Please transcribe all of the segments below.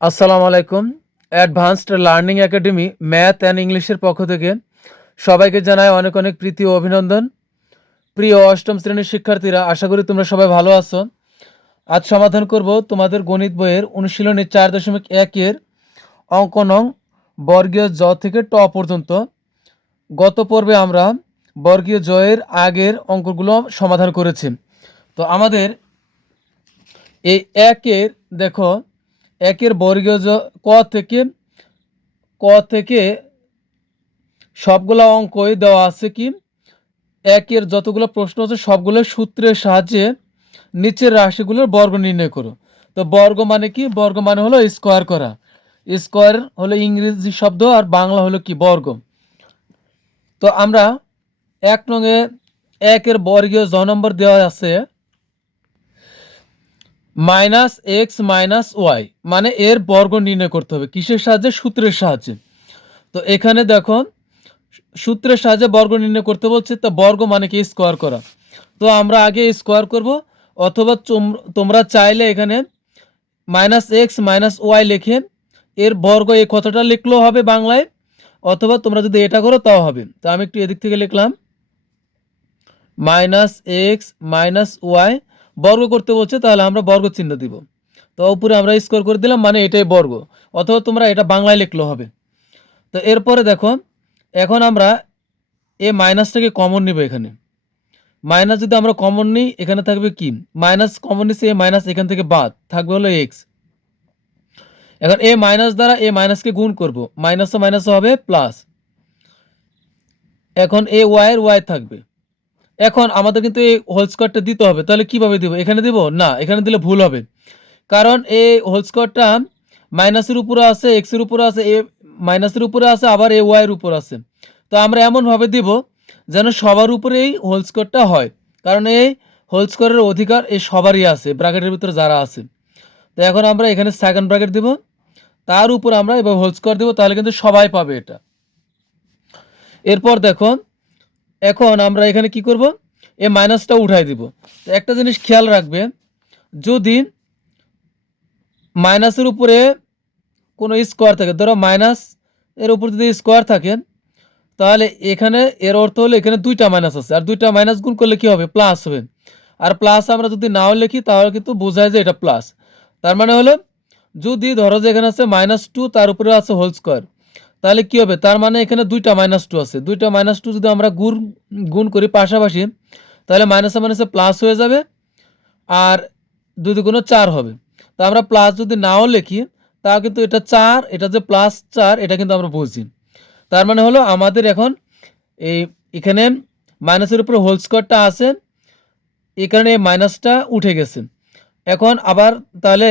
আসসালামু আলাইকুম। Advanced learning academy math and ইংলিশের পক্ষ থেকে সবাইকে জানাই অনেক অনেক প্রীতি ও অভিনন্দন। প্রিয় অষ্টম শ্রেণীর শিক্ষার্থীরা, আশা করি তোমরা সবাই ভালো আছো। আজ সমাধান করব তোমাদের গণিত বইয়ের অনুশীলনী 4.1 এর অঙ্ক নং বর্গীয় জ থেকে ট পর্যন্ত। গত পর্বে আমরা বর্গীয় জ এর আগের অঙ্কগুলো সমাধান করেছি। তো আমাদের এই একের দেখো, একের বর্গীয় জ ক থেকে সবগুলো অঙ্কই দেওয়া আছে কি একের যতগুলো প্রশ্ন আছে সবগুলো সূত্রের সাহায্যে নিচের রাশিগুলোর বর্গ নির্ণয় করো। তো বর্গ মানে কি? বর্গ মানে হলো স্কোয়ার করা। স্কোয়ার হলো ইংরেজি শব্দ, আর বাংলা হলো কি বর্গ। তো আমরা এক নঙে একের বর্গীয় জ নম্বর দেওয়া আছে -x - মানে এর বর্গ নির্ণয় করতে হবে কিসের সাহায্যে? সূত্রের সাহায্যে। তো এখানে দেখো, সূত্রের সাহায্যে বর্গ নির্ণয় করতে বলছে, তো বর্গ মানে কি? স্কোয়ার করা। তো আমরা আগে স্কোয়ার করব, অথবা তোমরা চাইলে এখানে -x - লিখে এর বর্গ এই কথাটা লিখলেও হবে বাংলায়, অথবা তোমরা যদি এটা করো তাও হবে। তো আমি একটু এদিক থেকে লিখলাম -x - বর্গ করতে বলছে, তাহলে আমরা বর্গ চিহ্ন দিব। তো উপরে আমরা স্কোয়ার করে দিলাম, মানে এটাই বর্গ, অথবা তোমরা এটা বাংলায় লিখলেও হবে। তো এরপরে দেখো, এখন আমরা এই মাইনাসটাকে কমন নিব। এখানে মাইনাস যদি আমরা কমন নিই, এখানে থাকবে কি? মাইনাস কমন নিচ্ছে, এ মাইনাস এখান থেকে বাদ থাকবে হলো এক্স। এখন এ মাইনাস দ্বারা এ মাইনাসকে গুণ করব, মাইনাস মাইনাস হবে প্লাস। এখন এ ওয়াই থাকবে। এখন আমাদের কিন্তু এই হোল স্কোয়ারটা দিতে হবে, তাহলে কিভাবে দিব? এখানে দিব না, এখানে দিলে ভুল হবে, কারণ এই হোল স্কোয়ারটা মাইনাসের উপরে আছে, এক্সের উপরে আছে, এ মাইনাসের উপরে আছে, আবার এ ওয়াইয়ের উপর আছে। তো আমরা এমনভাবে দিব যেন সবার উপরেই হোল স্কোয়ারটা হয়, কারণ এই হোল স্কোয়ারের অধিকার এই সবারই আছে, ব্র্যাকেটের ভিতরে যারা আছে। তো এখন আমরা এখানে সেকেন্ড ব্র্যাকেট দিব, তার উপর আমরা এবার হোল স্কোয়ার দিব, তাহলে কিন্তু সবাই পাবে এটা। এরপর দেখো, এখন আমরা এখানে কি করব? এই মাইনাসটা উঠাই দিব। তো একটা জিনিস খেয়াল রাখবে, যদি মাইনাসের উপরে কোনো স্কোয়ার থাকে, ধরো মাইনাস এর উপর যদি স্কোয়ার থাকে, তাহলে এখানে এর অর্থ হলো এখানে দুইটা মাইনাস আছে, আর দুইটা মাইনাস গুণ করলে কি হবে? প্লাস হবে। আর প্লাস আমরা যদি নাও লিখি তাহলে কিন্তু বোঝায় যে এটা প্লাস। তার মানে হলো, যদি ধরো যে এখানে আছে -2, তার উপরে আছে হোল স্কোয়ার, তাহলে কি হবে? তার মানে এখানে দুইটা -2 আছে, দুইটা -2 যদি আমরা গুণ করি পাশাপাশি, তাহলে মাইনাসে মাইনাসে প্লাস হয়ে যাবে, আর 2 দুগুণে 4 হবে। তো আমরা প্লাস যদি নাও লিখি, তাও কিন্তু এটা 4, এটা যে +4, এটা কিন্তু আমরা বুঝি। তার মানে হলো আমাদের এখন এখানে মাইনাসের উপরে হোল স্কোয়ারটা আছে, এই কারণে এই মাইনাসটা উঠে গেছে। এখন আবার তাহলে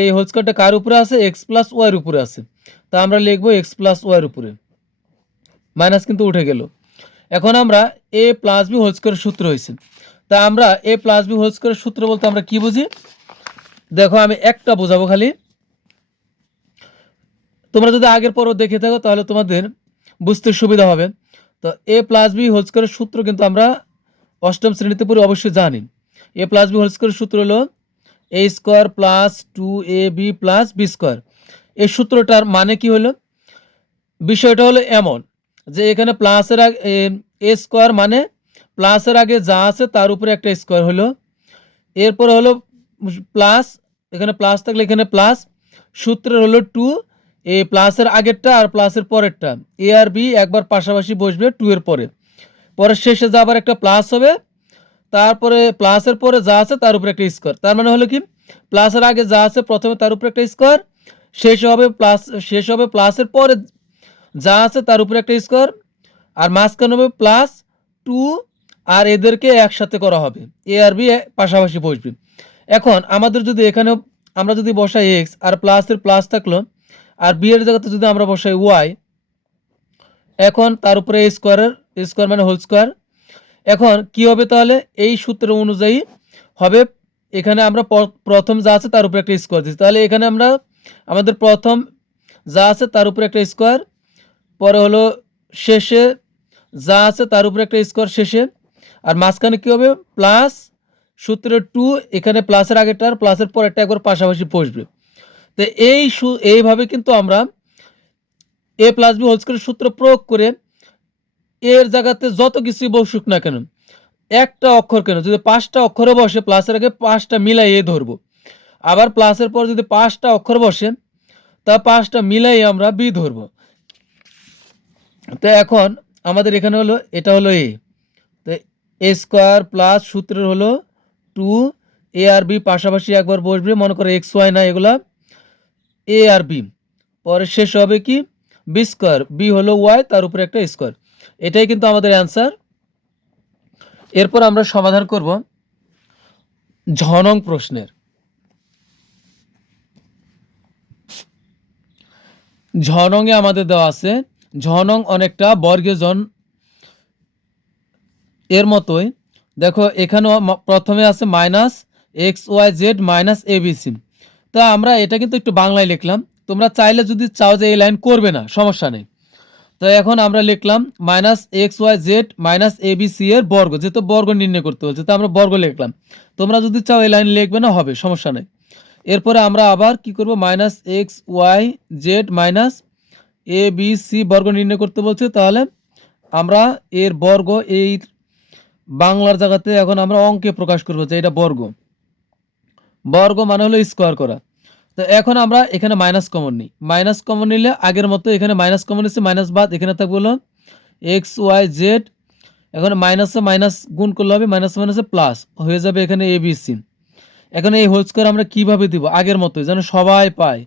এই হোল স্কোয়ারটা কার উপরে আছে? x + y এর উপরে আছে। তা আমরা লিখবো x + y এর উপরে, মাইনাস কিন্তু উঠে গেল। এখন আমরা a + b হোল স্কোয়ারের সূত্র হয়েছে। তা আমরা a + b হোল স্কোয়ারের সূত্র বলতে আমরা কি বুঝি? দেখো, আমি একটা বোঝাবো খালি, তোমরা যদি আগের পর্ব দেখে থাকো তাহলে তোমাদের বুঝতে সুবিধা হবে। তো a + b হোল স্কোয়ারের সূত্র কিন্তু আমরা অষ্টম শ্রেণীতে পড়ে অবশ্যই জানি। a + b হোল স্কোয়ারের সূত্র হলো a² + 2ab + b²। এই সূত্রটার মানে কি হলো? বিষয়টা হলো এমন যে এখানে প্লাসের আগে এ স্কোয়ার, মানে প্লাসের আগে যা আছে তার উপরে একটা স্কোয়ার হলো, এরপরে হলো প্লাস, এখানে প্লাস থাকলে এখানে প্লাস, সূত্রের হলো 2, এই প্লাসের আগেরটা আর প্লাসের পরেরটা, এ আর বি একবার পাশাপাশি বসবে 2 এর পরে, পরে শেষে যা আবার একটা প্লাস হবে, তারপরে প্লাসের পরে যা আছে তার উপরে একটা স্কোয়ার। তার মানে হলো কি, প্লাসের আগে যা আছে প্রথমে তার উপরে একটা স্কোয়ার, শেষ হবে প্লাসের পরে যা আছে তার উপরে একটা স্কোয়ার, আর মাঝখানে হবে +2, আর এদেরকে একসাথে করা হবে, এ আর বি পাশাপাশি বসবে। এখন আমাদের যদি এখানে আমরা যদি বসাই এক্স, আর প্লাসের প্লাস থাকলো, আর বি এর জায়গাতে যদি আমরা বসাই ওয়াই, এখন তার উপরে স্কোয়ার মানে হোল স্কোয়ার। এখন কি হবে? তাহলে এই সূত্র অনুযায়ী হবে, এখানে আমরা প্রথম যা আছে তার উপরে একটা স্কোয়ার দিচ্ছি, তাহলে এখানে আমরা আমাদের প্রথম যা আছে তার উপরে একটা স্কোয়ার, পরে হলো শেষে যা আছে তার উপরে একটা স্কোয়ার শেষে, আর মাঝখানে কী হবে? প্লাস সূত্রের 2, এখানে প্লাসের আগেরটা আর প্লাসের পরেরটা একবার পাশাপাশি বসবে। তো এইভাবে কিন্তু আমরা এ প্লাস বি হোল স্কয়ারের সূত্র প্রয়োগ করে এর জায়গাতে যত কিছুই বসুক না কেন, একটা অক্ষর কেন যদি 5টা অক্ষরে বসে প্লাসের আগে 5টা মিলাই এ ধরবো, আবার প্লাসের পর যদি 5টা অক্ষর বসে তা 5টা মিলাই আমরা বি ধরবো। তো এখন আমাদের এখানে হলো এটা হলো এ, তো এ স্কোয়ার প্লাস সূত্রের হলো 2 এ আর বি পাশাপাশি একবার বসবে, মনে করো এক্স ওয়াই না, এগুলা এ আর বি, পরে শেষ হবে কি বি স্কোয়ার, বি হলো ওয়াই তার উপরে একটা স্কোয়ার। এটাই কিন্তু আমাদের অ্যান্সার। এরপর আমরা সমাধান করব ঝনং প্রশ্নের। ঝনংয়ে আমাদের দেওয়া আছে, ঝনং অনেকটা বর্গীয় জন এর মতোই। দেখো এখানেও প্রথমে আছে minus X Y Z minus ABC. তা আমরা এটা কিন্তু একটু বাংলায় লিখলাম, তোমরা চাইলে যদি চাও যে এই লাইন করবে না সমস্যা নেই। তো এখন আমরা লিখলাম minus X Y Z minus ABC এর বর্গ, যেহেতু বর্গ নির্ণয় করতে হচ্ছে তো আমরা বর্গ লিখলাম। তোমরা যদি চাও এই লাইন লিখবে না, হবে, সমস্যা নেই। এরপরে আমরা আবার কি করব, minus X Y Z minus A B C বর্গ নির্ণয় করতে বলছে, তাহলে আমরা এর বর্গ এই বাংলার জায়গাতে এখন আমরা অঙ্কে প্রকাশ করবো যে এটা বর্গ, বর্গ মানে হলো স্কোয়ার করা। তো এখন আমরা এখানে মাইনাস কমন নিই, মাইনাস কমন নিলে আগের মতো এখানে মাইনাস কমন এসে মাইনাস বাদ, এখানে থাকবে হলো এক্স ওয়াই জেড, এখন মাইনাসে মাইনাস গুণ করলে হবে মাইনাস মাইনাসে প্লাস হয়ে যাবে এখানে এ বি সি। এখন এই হোল স্কোয়ার আমরা কিভাবে দিব, আগের মতো যেন সবাই পায়,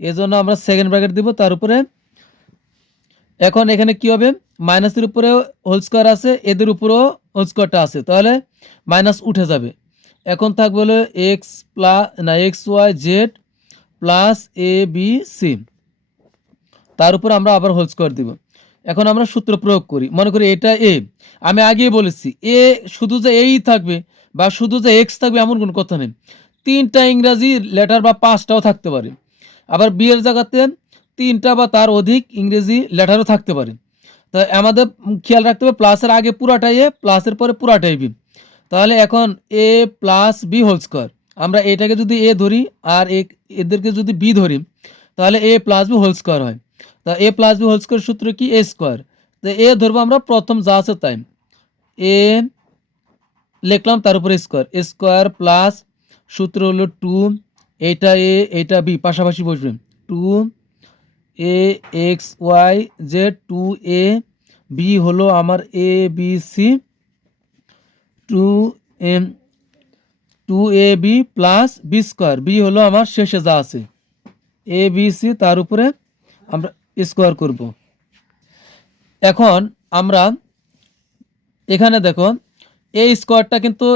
এজন্য আমরা সেকেন্ড ব্র্যাকেট দিব তার উপরে। এখন এখানে কি হবে, মাইনাসের উপরে হোল স্কোয়ার আছে, এদের উপরেও হোল স্কোয়ারটা আছে, তাহলে মাইনাস উঠে যাবে। এখন থাকবে হলো এক্স প্লাস না এক্স ওয়াই জেড প্লাস এ বি সি, তার উপর আমরা আবার হোল স্কোয়ার দিব। এখন আমরা সূত্র প্রয়োগ করি, মনে করি এটা এ, আমি আগেই বলেছি এ শুধু যে এই থাকবে বা শুধু যে এক্স থাকবে এমন কোনো কথা নেই, 3টা ইংরাজি লেটার বা 5টাও থাকতে পারে, আবার বি এর জায়গাতে 3টা বা তার অধিক ইংরেজি লেটারও থাকতে পারে। তো আমাদের খেয়াল রাখতে হবে প্লাসের আগে পুরাটাই এ, প্লাসের পরে পুরাটাই বি। তাহলে এখন এ প্লাস বি হোল স্কোয়ার, আমরা এটাকে যদি এ ধরি আর এদেরকে যদি বি ধরি তাহলে এ প্লাস বি হোল স্কোয়ার হয়। তা এ প্লাস বি হোল স্কোয়ার সূত্র কি, এ স্কোয়ার। তো এ ধরবো আমরা প্রথম যা আছে তাই, এ লিখলাম তার উপরে স্কোয়ার, স্কোয়ার প্লাস সূত্র হলো 2 এইটা এ এইটা বি পাশাপাশি বসবে, 2 A X Y Z 2 A B হলো আমার A B C 2 M 2 A B plus B square, B হলো আমার শেষে যা আছে এ বি সি, তার উপরে আমরা স্কোয়ার করব। এখন আমরা এখানে দেখো এই স্কোয়ারটা কিন্তু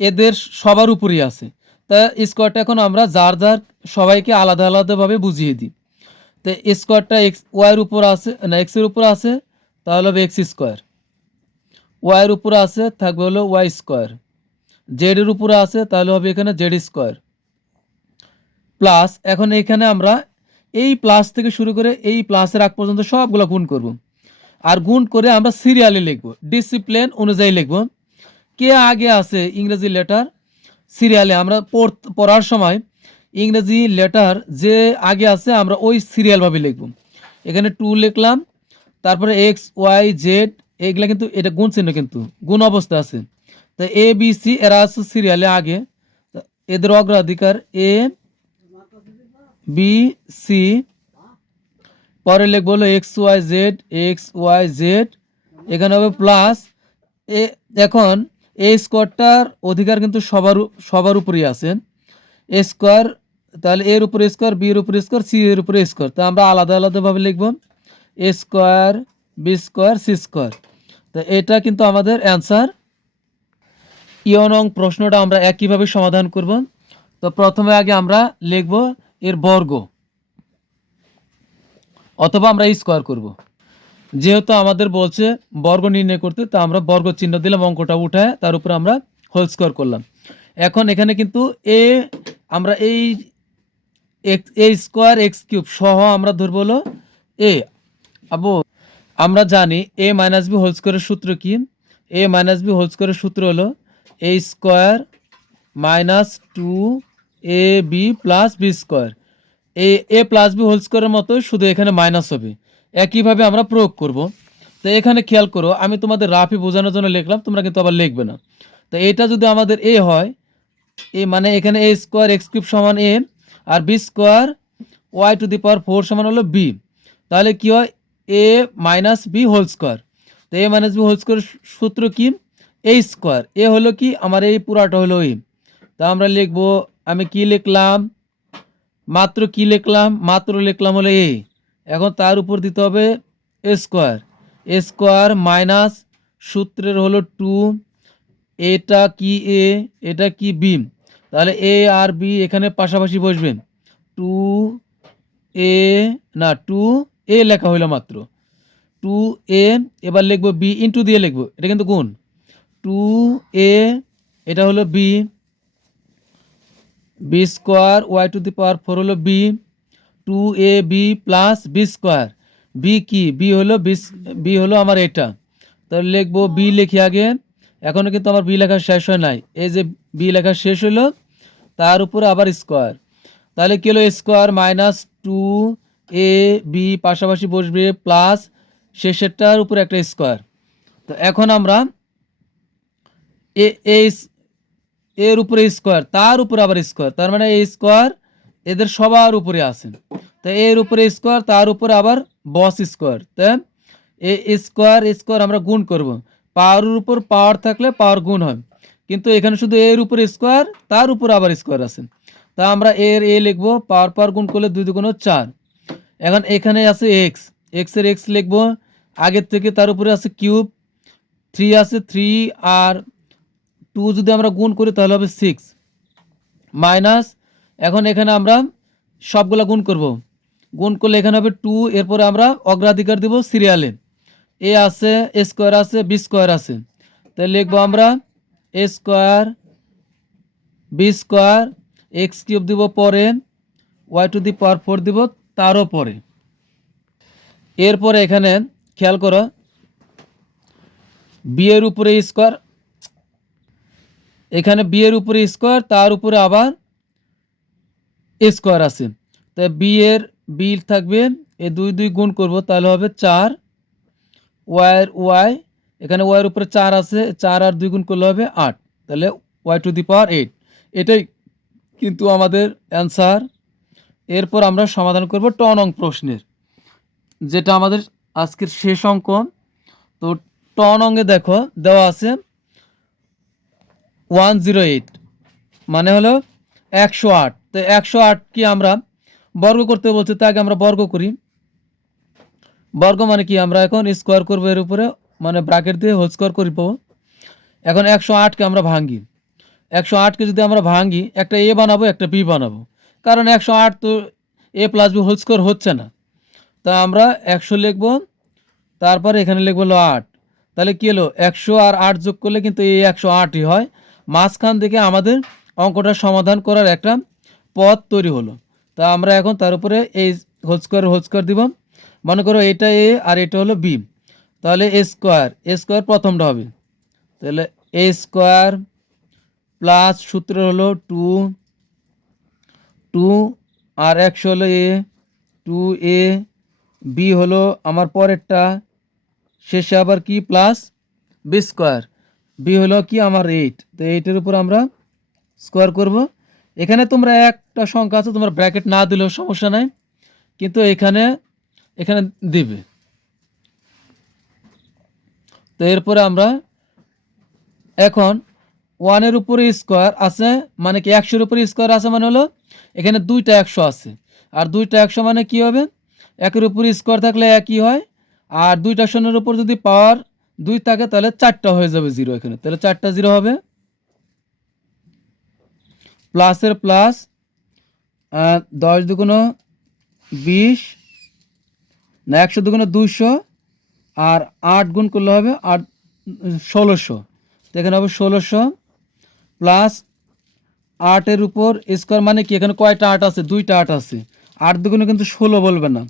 এদের সবার উপরেই আছে, তা স্কোয়ারটা এখন আমরা যার যার সবাইকে আলাদা আলাদাভাবে বুঝিয়ে দিই। তো স্কোয়ারটা এক্স ওয়াইয়ের উপর আছে না এক্সের উপর আছে, তাহলে হবে এক্স স্কোয়ার, ওয়াইয়ের উপরে আছে থাকবে হলো ওয়াই স্কোয়ার, জেডের উপরে আছে তাহলে হবে এখানে জেড স্কোয়ার প্লাস, এখন এখানে আমরা এই প্লাস থেকে শুরু করে এই প্লাসের আগ পর্যন্ত সবগুলো গুণ করব, আর গুণ করে আমরা সিরিয়ালে লিখব, ডিসিপ্লিন অনুযায়ী লিখব, কে আগে আছে ইংরেজি লেটার সিরিয়ালে আমরা পড়ার সময় ইংরেজি লেটার যে আগে আছে আমরা ওই সিরিয়ালভাবে লিখব। এখানে 2 লিখলাম, তারপরে এক্স ওয়াই জেড এইগুলা কিন্তু এটা গুণ চিহ্ন কিন্তু গুণ অবস্থা আছে, তো এ বি সি এরা আছে সিরিয়ালে আগে, এদের অগ্রাধিকার এ বি সি, পরে লিখবো হলো এক্স ওয়াই জেড, এখানে হবে প্লাস এ। এখন এই স্কোয়ারটার অধিকার কিন্তু সবার উপরেই আছে, এ স্কোয়ার, তাহলে এর উপরে স্কোয়ার, বি এর উপরে স্কোয়ার, সি এর উপরে স্কোয়ার, তো আমরা আলাদা আলাদাভাবে লিখব A square B square C square. তো এটা কিন্তু আমাদের অ্যান্সার। ইয়নং প্রশ্নটা আমরা একইভাবে সমাধান করব। তো প্রথমে আগে আমরা লিখব এর বর্গ, অথবা আমরা স্কোয়ার করব, যেহেতু আমাদের বলছে বর্গ নির্ণয় করতে, তা আমরা বর্গ চিহ্ন দিলাম, অঙ্কটা উঠায় তার উপরে আমরা হোল স্কোয়ার করলাম। এখন এখানে কিন্তু এ আমরা এই এ স্কোয়ার এক্স কিউব সহ আমরা ধরবো হলো এ। আবু আমরা জানি এ মাইনাস বি হোল স্কোয়ারের সূত্র কি, এ মাইনাস বি হোল স্কোয়ারের সূত্র হলো এ square minus 2 A B plus B square, A plus B whole স্কোয়ারের মতো, শুধু এখানে মাইনাস হবে। একইভাবে আমরা প্রয়োগ করব। তো এখানে খেয়াল করো, আমি তোমাদের রাফি বোঝানোর জন্য লিখলাম, তোমরা কিন্তু আবার লিখবে না। তো এটা যদি আমাদের এ হয়, এ মানে এখানে এ স্কোয়ার এক্স কিউব সমান এ, আর B square Y to the power 4 সমান হলো বি। তাহলে কি হয়, A minus B whole square. তো A minus B whole square সূত্র কি, এ স্কোয়ার, এ হলো কি আমার এই পুরাটা হলো এ। তা আমরা লিখবো, আমি কি লিখলাম, মাত্র কি লিখলাম, মাত্র লিখলাম হলো এ। এখন তার উপর দিতে হবে এ স্কোয়ার, এ স্কোয়ার মাইনাস সূত্রের হলো 2, এটা কি এ, এটা কি বি। তাহলে এ আর বি এখানে পাশাপাশি বসবে, 2 এ, না 2 এ লেখা হইলো মাত্র 2 এ। এবার লিখবো বি ইন্টু দিয়ে লিখবো, এটা কিন্তু গুণ, 2 এ, এটা হলো B, B square Y to the power 4 হলো B, 2 A B plus B square. B কি, বি হলো আমার এটা। তাহলে লিখবো বি লিখি আগে, এখনও কিন্তু আমার বি লেখা শেষ হয় নাই। এই যে বি লেখা শেষ হলো, তার উপরে আবার স্কোয়ার। তাহলে কি হলো, স্কোয়ার মাইনাস 2 এ বি পাশাপাশি বসবে, প্লাস শেষেরটার উপরে একটা স্কোয়ার। তো এখন আমরা এ এর উপরে স্কোয়ার, তার উপরে আবার স্কোয়ার, তার মানে এই স্কোয়ার এদের সবার উপরে আছে। তো এর উপরে স্কোয়ার, তার উপরে আবার বস স্কোয়ার। তাই এ স্কোয়ার স্কোয়ার আমরা গুণ করব, পাওয়ারের উপর পাওয়ার থাকলে পাওয়ার গুণ হয়, কিন্তু এখানে শুধু এর উপরে স্কোয়ার, তার উপর আবার স্কোয়ার আছে। তা আমরা এর এ লিখবো, পাওয়ার পাওয়ার গুণ করলে 2 দুগুণ 4। এখন এখানে আছে এক্স, এক্সের এক্স লিখবো আগের থেকে, তার উপরে আছে কিউব, 3 আছে 3, আর 2 যদি আমরা গুণ করি তাহলে হবে 6 মাইনাস। এখন এখানে আমরা সবগুলা গুণ করব, গুণ করলে এখানে হবে 2, এরপরে আমরা অগ্রাধিকার দিব সিরিয়ালে, এ আছে, এ স্কোয়ার আছে, বি স্কোয়ার আছে। তাহলে লিখবো আমরা A square B square, X cube দিব পরে, ওয়াই টু দি পাওয়ার 4 দিব তারও পরে। এরপরে এখানে খেয়াল করো, বি এর উপরে স্কোয়ার, এখানে বি এর উপরে স্কোয়ার, তার উপরে আবার স্কোয়ার আছে। তাই বি এর বি থাকবে, এ 2 2 গুণ করব, তাহলে হবে 4, ওয়াইয়ের ওয়াই, এখানে ওয়াইয়ের উপরে 4 আছে, 4 আর 2 গুণ করলে হবে 8, তাহলে ওয়াই টু দি পাওয়ার 8। এটাই কিন্তু আমাদের অ্যান্সার। এরপর আমরা সমাধান করব ট নং প্রশ্নের, যেটা আমাদের আজকের শেষ অঙ্ক। তো ট নংয়ে দেখো দেওয়া আছে 108, মানে হলো 108। তো 108 কি আমরা বর্গ করতে বলছে, তাকে আমরা বর্গ করি। বর্গ মানে কি, আমরা এখন স্কোয়ার করবো এর উপরে, মানে ব্র্যাকেট দিয়ে হোল স্কোয়ার করব। এখন 108কে আমরা ভাঙি, 108কে যদি আমরা ভাঙি, একটা এ বানাবো একটা বি বানাবো, কারণ 108 তো এ প্লাস বি হোল স্কোয়ার হচ্ছে না। তা আমরা 100 লিখবো, তারপরে এখানে লিখবো হলো 8। তাহলে কী হলো, 100 আর 8 যোগ করলে কিন্তু এই 108ই হয়। মাঝখান থেকে আমাদের অঙ্কটা সমাধান করার একটা পথ তৈরি হলো। তা আমরা এখন তার উপরে এই হোল স্কোয়ার দিব। মনে করো এটা এ আর এটা হলো বি, তাহলে এ স্কোয়ার প্রথমটা হবে, তাহলে এ স্কোয়ার প্লাস সূত্র হলো 2 আর 100 হলো এ, 2 এ, বি হলো আমার পরেরটা, শেষে আবার কি প্লাস বি স্কোয়ার, বি হলো কি আমার 8। তো 8-এর উপর আমরা স্কোয়ার করব। এখানে তোমরা একটা সংখ্যা আছে, তোমরা ব্র্যাকেট না দিলেও সমস্যা নাই, কিন্তু এখানে দিবে। তো এরপরে আমরা এখন 1-এর উপরে স্কোয়ার আছে, মানে কি 100-এর উপরে স্কোয়ার আছে, মানে হলো এখানে 2টা 100 আছে, আর 2টা 100 মানে কি হবে, 1-এর উপরে স্কোয়ার থাকলে একই হয়, আর 2টা শূন্যের উপর যদি পাওয়ার 2 থাকে তাহলে 4টা হয়ে যাবে 0 এখানে, তাহলে 4টা 0 হবে। প্লাসের প্লাস, 10 দুগুণ 20, না 100 দুগুণ 200, আর 8 গুণ করলে হবে 8 1600, তো এখানে হবে 1600 প্লাস 8-এর উপর স্কোয়ার, মানে কি এখানে কয়টা 8 আছে, 2টা 8 আছে, 8 দুগুণে কিন্তু 16 বলবে না,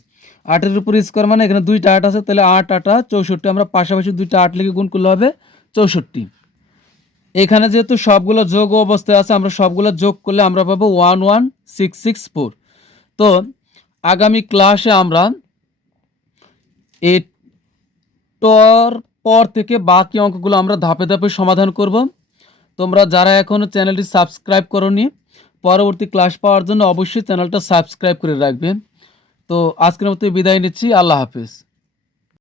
8-এর উপর স্কোয়ার মানে এখানে 2টা 8 আছে, তাহলে 8 8 64, আমরা পাশাপাশি 2টা 8 লিখে গুণ করলে হবে 64। এখানে যেহেতু সবগুলো যোগ অবস্থায় আছে, আমরা সবগুলো যোগ করলে আমরা পাবো 11664। তো আগামী ক্লাসে আমরা এটার পর থেকে বাকি অঙ্কগুলো আমরা ধাপে ধাপে সমাধান করব। তোমরা যারা এখনও চ্যানেলটি সাবস্ক্রাইব করোনি, পরবর্তী ক্লাস পাওয়ার জন্য অবশ্যই চ্যানেলটা সাবস্ক্রাইব করে রাখবে। তো আজকের মতো বিদায় নিচ্ছি। আল্লাহ হাফিজ।